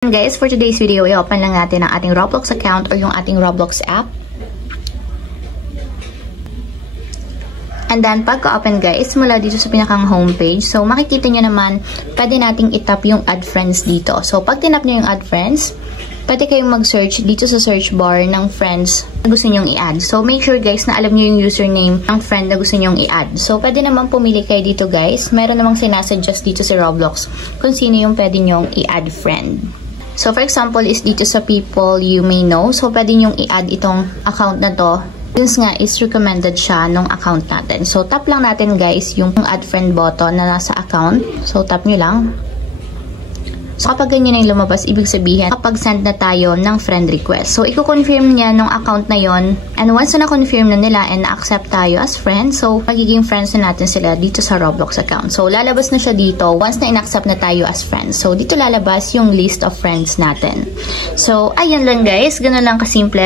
Guys, for today's video, i-open lang natin ang ating Roblox account or yung ating Roblox app. And then, pagka-open guys, mula dito sa pinakang homepage, so makikita nyo naman, pwede nating itap yung add friends dito. So, pag tinap nyo yung add friends, pwede kayong mag-search dito sa search bar ng friends na gusto nyong i-add. So, make sure guys na alam nyo yung username ng friend na gusto nyong i-add. So, pwede naman pumili kayo dito guys. Meron namang sinasuggest dito sa Roblox kung sino yung pwede nyong i-add friend. So, for example, is dito sa people you may know. So, pwede nyong i-add itong account na to. Since nga is recommended siya nung account natin. So, tap lang natin guys yung add friend button na nasa account. So, tap nyo lang. So, kapag ganyan na yung lumabas, ibig sabihin, kapag send na tayo ng friend request. So, i-confirm niya nung account na yon. And once na na-confirm na nila and na-accept tayo as friends, so, magiging friends na natin sila dito sa Roblox account. So, lalabas na siya dito once na in-accept na tayo as friends. So, dito lalabas yung list of friends natin. So, ayan lang guys. Ganun lang kasimple.